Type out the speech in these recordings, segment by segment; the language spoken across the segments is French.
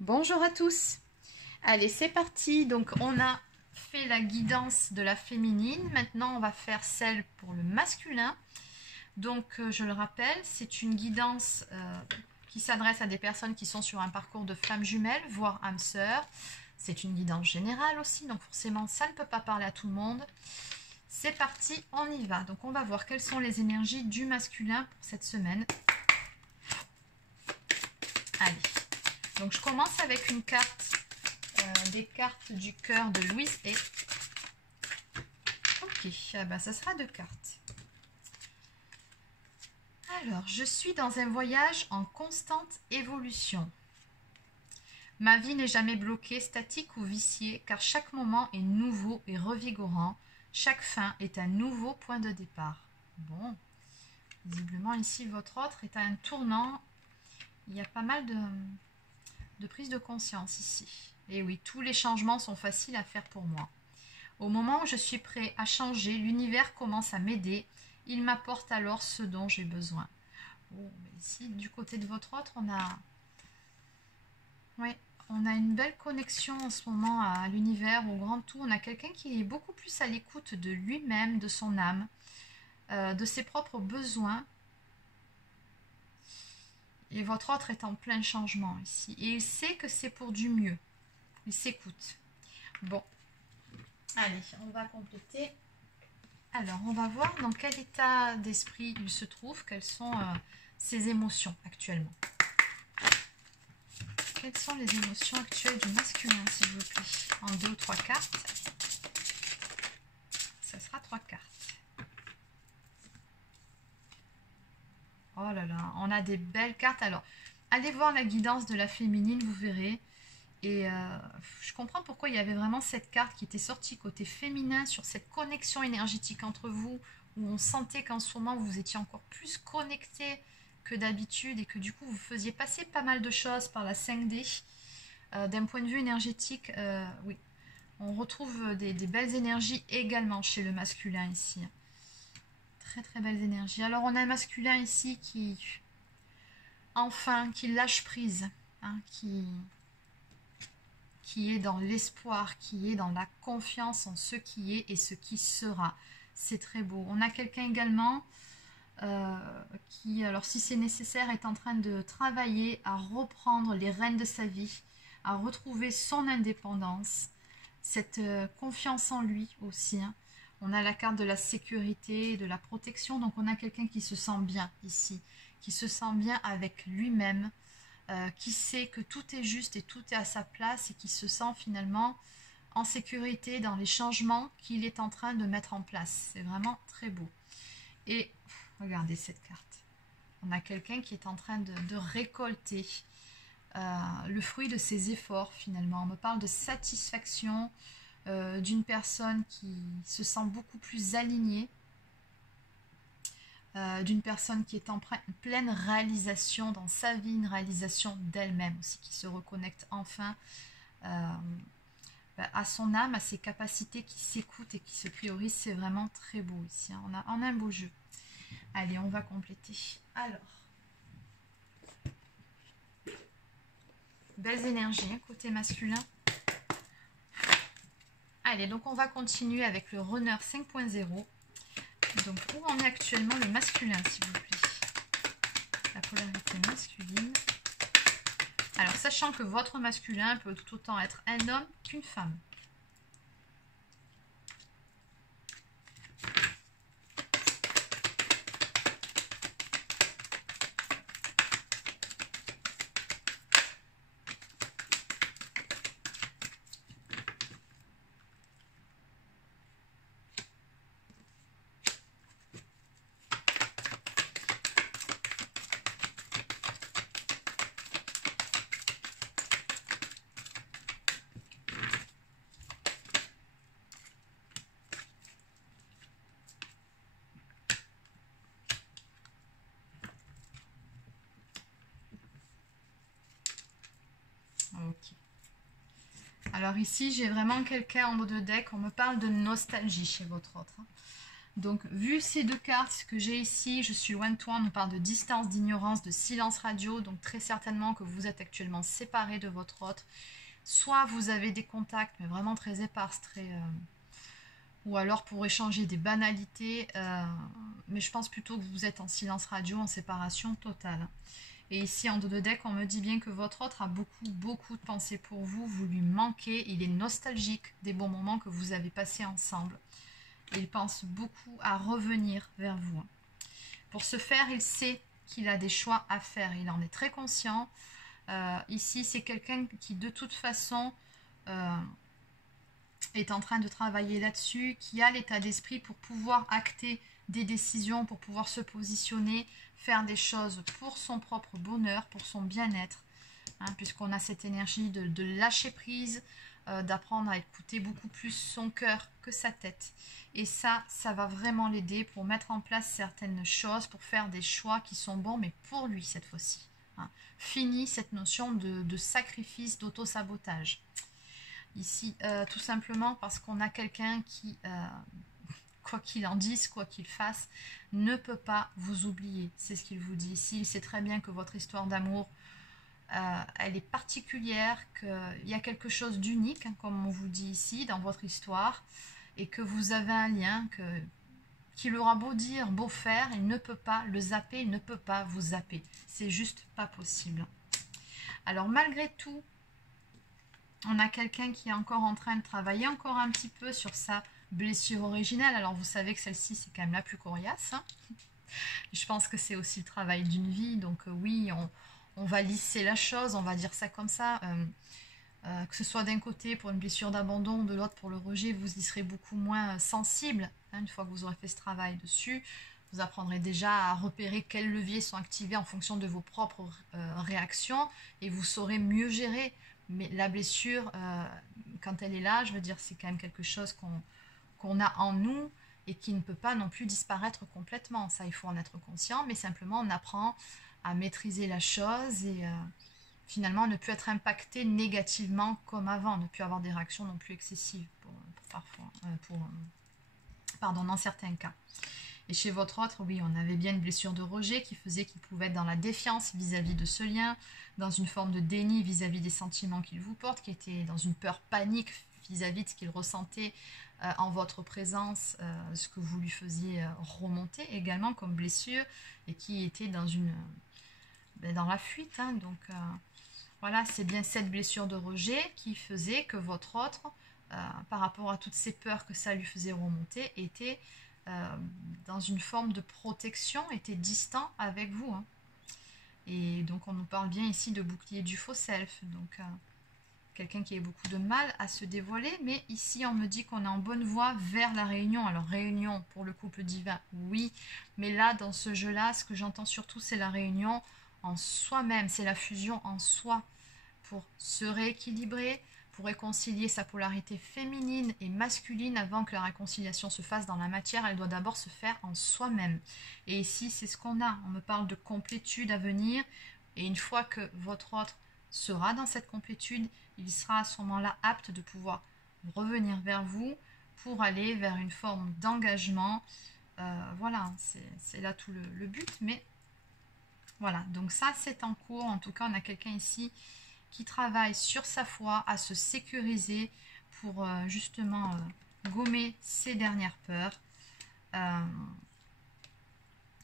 Bonjour à tous. Allez, c'est parti. Donc, on a fait la guidance de la féminine. Maintenant, on va faire celle pour le masculin. Donc, je le rappelle, c'est une guidance qui s'adresse à des personnes qui sont sur un parcours de flammes jumelles, voire âme sœur. C'est une guidance générale aussi, donc forcément, ça ne peut pas parler à tout le monde. C'est parti, on y va. Donc, on va voir quelles sont les énergies du masculin pour cette semaine. Allez. Donc, je commence avec une carte, des cartes du cœur de Louise et... Ok, ah ben, ça sera 2 cartes. Alors, je suis dans un voyage en constante évolution. Ma vie n'est jamais bloquée, statique ou viciée, car chaque moment est nouveau et revigorant. Chaque fin est un nouveau point de départ. Bon, visiblement ici, votre autre est à un tournant. Il y a pas mal de prise de conscience ici. Et oui, tous les changements sont faciles à faire pour moi. Au moment où je suis prêt à changer, l'univers commence à m'aider. Il m'apporte alors ce dont j'ai besoin. Oh, mais ici, du côté de votre autre, on a une belle connexion en ce moment à l'univers, au grand tout. On a quelqu'un qui est beaucoup plus à l'écoute de lui-même, de son âme, de ses propres besoins. Et votre autre est en plein changement ici. Et il sait que c'est pour du mieux. Il s'écoute. Bon. Allez, on va compléter. Alors, on va voir dans quel état d'esprit il se trouve. Quelles sont ses émotions actuellement. Quelles sont les émotions actuelles du masculin, s'il vous plaît? En 2 ou 3 cartes. Ça sera 3 cartes. Oh là là, on a des belles cartes. Alors, allez voir la guidance de la féminine, vous verrez. Et je comprends pourquoi il y avait vraiment cette carte qui était sortie côté féminin sur cette connexion énergétique entre vous, où on sentait qu'en ce moment, vous étiez encore plus connectés que d'habitude et que du coup, vous faisiez passer pas mal de choses par la 5D. D'un point de vue énergétique, oui, on retrouve des belles énergies également chez le masculin ici. Très très belles énergies. Alors on a un masculin ici qui, enfin, qui lâche prise, hein, qui est dans l'espoir, qui est dans la confiance en ce qui est et ce qui sera. C'est très beau. On a quelqu'un également qui, alors si c'est nécessaire, est en train de travailler à reprendre les rênes de sa vie, à retrouver son indépendance, cette confiance en lui aussi, hein. On a la carte de la sécurité, de la protection, donc on a quelqu'un qui se sent bien ici, qui se sent bien avec lui-même, qui sait que tout est juste et tout est à sa place et qui se sent finalement en sécurité dans les changements qu'il est en train de mettre en place. C'est vraiment très beau. Et regardez cette carte. On a quelqu'un qui est en train de récolter le fruit de ses efforts finalement. On me parle de satisfaction, d'une personne qui se sent beaucoup plus alignée, d'une personne qui est en pleine réalisation dans sa vie, une réalisation d'elle-même aussi, qui se reconnecte enfin à son âme, à ses capacités, qui s'écoute et qui se priorise. C'est vraiment très beau ici, hein. On a un beau jeu. Allez, on va compléter. Alors, belles énergies, hein, côté masculin. Allez, donc on va continuer avec le runner 5.0. Donc, où en est actuellement le masculin, s'il vous plaît? La polarité masculine. Alors, sachant que votre masculin peut tout autant être un homme qu'une femme. Ok. Alors ici, j'ai vraiment quelqu'un en haut de deck. On me parle de nostalgie chez votre autre, hein. Donc, vu ces deux cartes que j'ai ici, je suis loin de toi, on nous parle de distance, d'ignorance, de silence radio, donc très certainement que vous êtes actuellement séparés de votre autre. Soit vous avez des contacts, mais vraiment très épars, ou alors pour échanger des banalités, mais je pense plutôt que vous êtes en silence radio, en séparation totale. Et ici, en dos de deck, on me dit bien que votre autre a beaucoup de pensées pour vous, vous lui manquez, il est nostalgique des bons moments que vous avez passés ensemble. Et il pense beaucoup à revenir vers vous. Pour ce faire, il sait qu'il a des choix à faire, il en est très conscient. Ici, c'est quelqu'un qui, de toute façon, est en train de travailler là-dessus, qui a l'état d'esprit pour pouvoir acter des décisions, pour pouvoir se positionner, faire des choses pour son propre bonheur, pour son bien-être, hein, puisqu'on a cette énergie de lâcher prise, d'apprendre à écouter beaucoup plus son cœur que sa tête. Et ça va vraiment l'aider pour mettre en place certaines choses, pour faire des choix qui sont bons, mais pour lui cette fois-ci. Hein. Fini cette notion de sacrifice, d'auto-sabotage. Ici, tout simplement parce qu'on a quelqu'un qui, quoi qu'il en dise, quoi qu'il fasse, ne peut pas vous oublier. C'est ce qu'il vous dit ici. Il sait très bien que votre histoire d'amour, elle est particulière, qu'il y a quelque chose d'unique, hein, comme on vous dit ici, dans votre histoire, et que vous avez un lien, qu'il aura beau dire, beau faire, il ne peut pas le zapper, il ne peut pas vous zapper. C'est juste pas possible. Alors malgré tout, on a quelqu'un qui est encore en train de travailler encore un petit peu sur sa blessure originelle. Alors vous savez que celle-ci, c'est quand même la plus coriace. Hein. Je pense que c'est aussi le travail d'une vie. Donc oui, on va lisser la chose, on va dire ça comme ça. Que ce soit d'un côté pour une blessure d'abandon, de l'autre pour le rejet, vous y serez beaucoup moins sensible. Hein, une fois que vous aurez fait ce travail dessus, vous apprendrez déjà à repérer quels leviers sont activés en fonction de vos propres réactions et vous saurez mieux gérer. Mais la blessure, quand elle est là, je veux dire, c'est quand même quelque chose qu'on a en nous et qui ne peut pas non plus disparaître complètement. Ça, il faut en être conscient, mais simplement on apprend à maîtriser la chose et finalement ne plus être impacté négativement comme avant, ne plus avoir des réactions non plus excessives dans certains cas. Et chez votre autre, oui, on avait bien une blessure de rejet qui faisait qu'il pouvait être dans la défiance vis-à-vis de ce lien, dans une forme de déni vis-à-vis des sentiments qu'il vous porte, qui était dans une peur panique vis-à-vis de ce qu'il ressentait en votre présence, ce que vous lui faisiez remonter également comme blessure, et qui était dans dans la fuite. Hein, donc voilà, c'est bien cette blessure de rejet qui faisait que votre autre, par rapport à toutes ces peurs que ça lui faisait remonter, était dans une forme de protection, était distant avec vous. Hein. Et donc on nous parle bien ici de bouclier du faux self, donc quelqu'un qui a beaucoup de mal à se dévoiler, mais ici on me dit qu'on est en bonne voie vers la réunion. Alors réunion pour le couple divin, oui, mais là dans ce jeu-là, ce que j'entends surtout c'est la réunion en soi-même, c'est la fusion en soi pour se rééquilibrer, pour réconcilier sa polarité féminine et masculine. Avant que la réconciliation se fasse dans la matière, elle doit d'abord se faire en soi-même. Et ici, c'est ce qu'on a. On me parle de complétude à venir. Et une fois que votre autre sera dans cette complétude, il sera à ce moment-là apte de pouvoir revenir vers vous pour aller vers une forme d'engagement. Voilà, c'est là tout le but. Mais voilà, donc ça, c'est en cours. En tout cas, on a quelqu'un ici qui travaille sur sa foi, à se sécuriser pour justement gommer ses dernières peurs.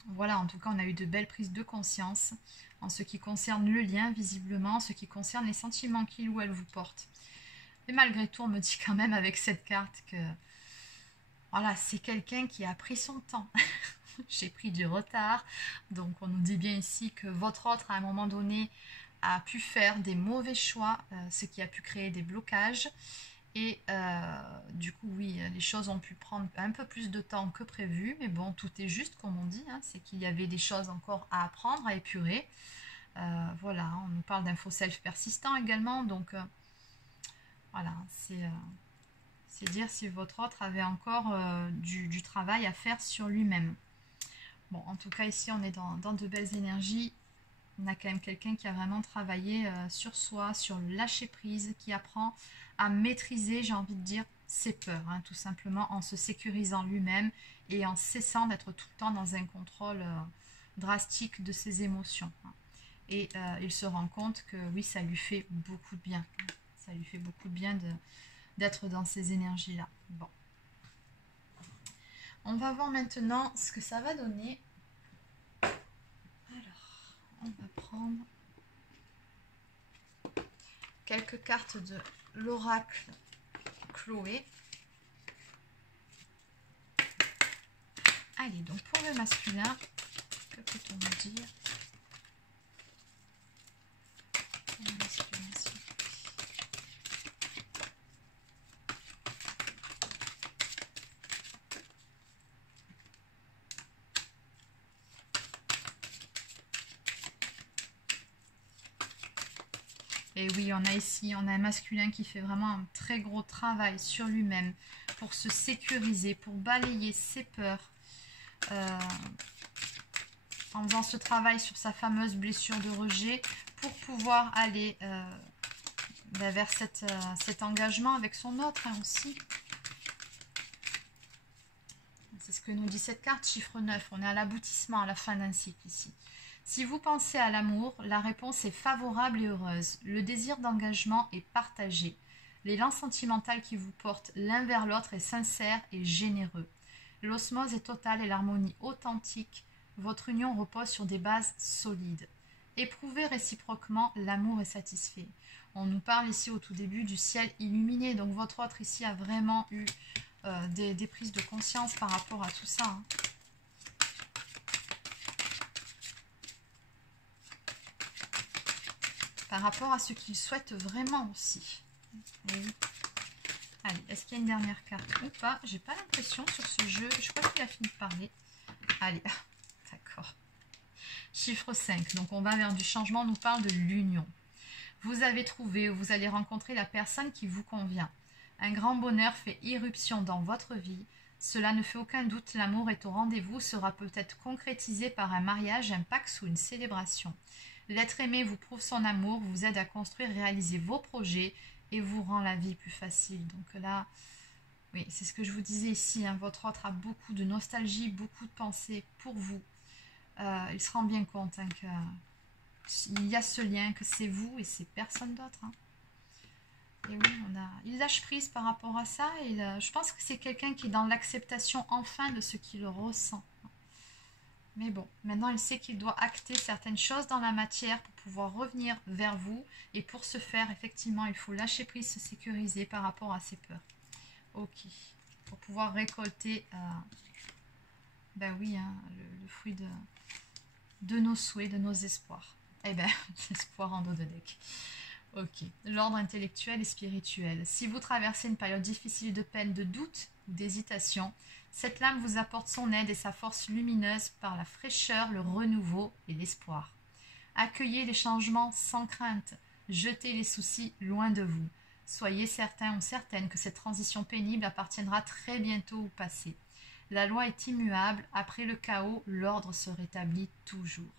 Voilà, en tout cas, on a eu de belles prises de conscience en ce qui concerne le lien, visiblement, en ce qui concerne les sentiments qu'il ou elle vous porte. Mais malgré tout, on me dit quand même avec cette carte que voilà, c'est quelqu'un qui a pris son temps. J'ai pris du retard. Donc, on nous dit bien ici que votre autre, à un moment donné, a pu faire des mauvais choix, ce qui a pu créer des blocages. Et du coup, oui, les choses ont pu prendre un peu plus de temps que prévu. Mais bon, tout est juste, comme on dit. Hein, c'est qu'il y avait des choses encore à apprendre, à épurer. Voilà, on nous parle d'un faux self persistant également. Donc, voilà, c'est dire si votre autre avait encore du travail à faire sur lui-même. Bon, en tout cas, ici, on est dans de belles énergies. On a quand même quelqu'un qui a vraiment travaillé sur soi, sur le lâcher-prise, qui apprend à maîtriser, j'ai envie de dire, ses peurs, hein, tout simplement en se sécurisant lui-même et en cessant d'être tout le temps dans un contrôle drastique de ses émotions. Hein. Et il se rend compte que oui, ça lui fait beaucoup de bien. Ça lui fait beaucoup de bien d'être dans ces énergies-là. Bon. On va voir maintenant ce que ça va donner. Alors, on va prendre quelques cartes de l'oracle Chloé. Allez, donc pour le masculin, que peut-on me dire? Pour le masculin, et oui, on a ici, on a un masculin qui fait vraiment un très gros travail sur lui-même pour se sécuriser, pour balayer ses peurs, en faisant ce travail sur sa fameuse blessure de rejet pour pouvoir aller vers cet engagement avec son autre hein, aussi. C'est ce que nous dit cette carte, chiffre 9. On est à l'aboutissement, à la fin d'un cycle ici. Si vous pensez à l'amour, la réponse est favorable et heureuse. Le désir d'engagement est partagé. L'élan sentimental qui vous porte l'un vers l'autre est sincère et généreux. L'osmose est totale et l'harmonie authentique. Votre union repose sur des bases solides. Éprouvez réciproquement, l'amour est satisfait. On nous parle ici au tout début du ciel illuminé. Donc votre autre ici a vraiment eu des prises de conscience par rapport à tout ça. Hein. Par rapport à ce qu'il souhaite vraiment aussi. Oui. Allez, est-ce qu'il y a une dernière carte ou pas? J'ai pas l'impression sur ce jeu. Je crois qu'il a fini de parler. Allez, d'accord. Chiffre 5. Donc on va vers du changement. On nous parle de l'union. Vous avez trouvé ou vous allez rencontrer la personne qui vous convient. Un grand bonheur fait irruption dans votre vie. Cela ne fait aucun doute, l'amour est au rendez-vous, sera peut-être concrétisé par un mariage, un pacte ou une célébration. L'être aimé vous prouve son amour, vous aide à construire, réaliser vos projets et vous rend la vie plus facile. Donc là, oui, c'est ce que je vous disais ici, hein, votre autre a beaucoup de nostalgie, beaucoup de pensées pour vous. Il se rend bien compte hein, qu'il y a ce lien, que c'est vous et c'est personne d'autre. Hein. Et oui, il lâche prise par rapport à ça. Et je pense que c'est quelqu'un qui est dans l'acceptation enfin de ce qu'il ressent. Mais bon, maintenant il sait qu'il doit acter certaines choses dans la matière pour pouvoir revenir vers vous. Et pour ce faire, effectivement, il faut lâcher prise, se sécuriser par rapport à ses peurs. Ok. Pour pouvoir récolter, ben oui, hein, le fruit de nos souhaits, de nos espoirs. Eh ben, l'espoir en dos de deck. Ok. L'ordre intellectuel et spirituel. Si vous traversez une période difficile de peine, de doute ou d'hésitation, cette lame vous apporte son aide et sa force lumineuse par la fraîcheur, le renouveau et l'espoir. Accueillez les changements sans crainte. Jetez les soucis loin de vous. Soyez certain ou certaine que cette transition pénible appartiendra très bientôt au passé. La loi est immuable. Après le chaos, l'ordre se rétablit toujours.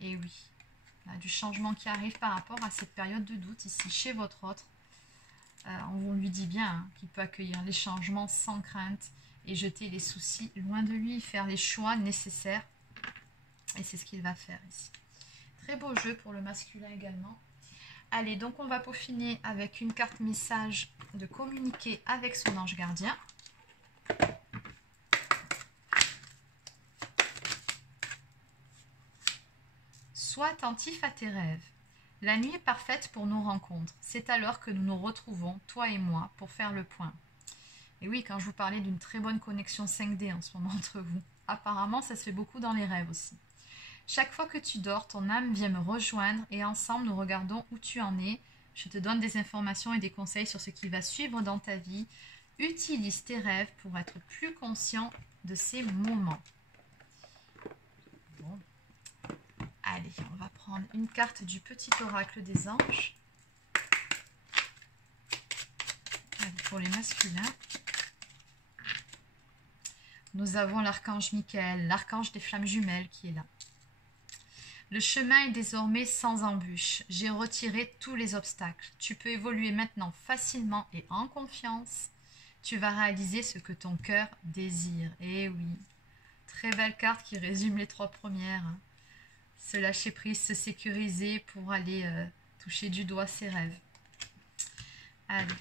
Et oui, il y a du changement qui arrive par rapport à cette période de doute ici chez votre autre. On lui dit bien hein, qu'il peut accueillir les changements sans crainte et jeter les soucis loin de lui, faire les choix nécessaires. Et c'est ce qu'il va faire ici. Très beau jeu pour le masculin également. Allez, donc on va peaufiner avec une carte message de communiquer avec son ange gardien. Sois attentif à tes rêves. La nuit est parfaite pour nos rencontres. C'est alors que nous nous retrouvons, toi et moi, pour faire le point. Et oui, quand je vous parlais d'une très bonne connexion 5D en ce moment entre vous, apparemment ça se fait beaucoup dans les rêves aussi. Chaque fois que tu dors, ton âme vient me rejoindre et ensemble nous regardons où tu en es. Je te donne des informations et des conseils sur ce qui va suivre dans ta vie. Utilise tes rêves pour être plus conscient de ces moments. Bon. Allez, on va prendre une carte du petit oracle des anges. Allez, pour les masculins. Nous avons l'archange Michael, l'archange des flammes jumelles qui est là. Le chemin est désormais sans embûche. J'ai retiré tous les obstacles. Tu peux évoluer maintenant facilement et en confiance. Tu vas réaliser ce que ton cœur désire. Et oui, très belle carte qui résume les 3 premières. Se lâcher prise, se sécuriser pour aller toucher du doigt ses rêves. Allez.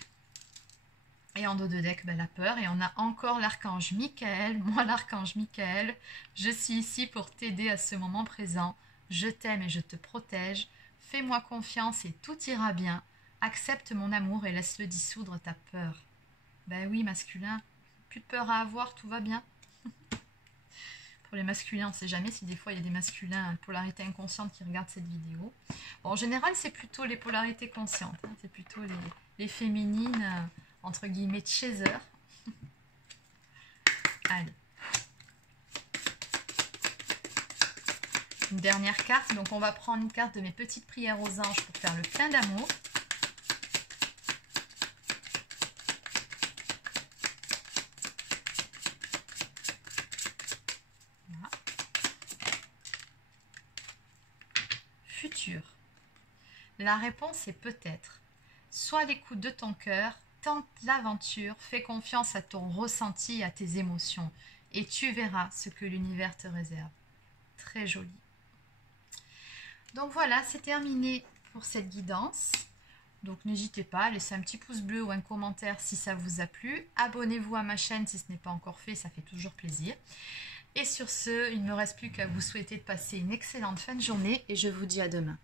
Et en dos de deck, ben, la peur. Et on a encore l'archange Michael. Moi, l'archange Michael, je suis ici pour t'aider à ce moment présent. Je t'aime et je te protège. Fais-moi confiance et tout ira bien. Accepte mon amour et laisse-le dissoudre ta peur. Ben oui, masculin. Plus de peur à avoir, tout va bien. Pour les masculins, on ne sait jamais si des fois il y a des masculins polarité inconsciente qui regardent cette vidéo. Bon, en général, c'est plutôt les polarités conscientes. Hein. C'est plutôt les féminines, entre guillemets, chaser. Allez. Une dernière carte. Donc, on va prendre une carte de mes petites prières aux anges pour faire le plein d'amour. Futur. La réponse est peut-être. Sois à l'écoute de ton cœur, tente l'aventure, fais confiance à ton ressenti, à tes émotions et tu verras ce que l'univers te réserve. Très joli. Donc voilà, c'est terminé pour cette guidance. Donc n'hésitez pas à laisser un petit pouce bleu ou un commentaire si ça vous a plu. Abonnez-vous à ma chaîne si ce n'est pas encore fait, ça fait toujours plaisir. Et sur ce, il ne me reste plus qu'à vous souhaiter de passer une excellente fin de journée et je vous dis à demain.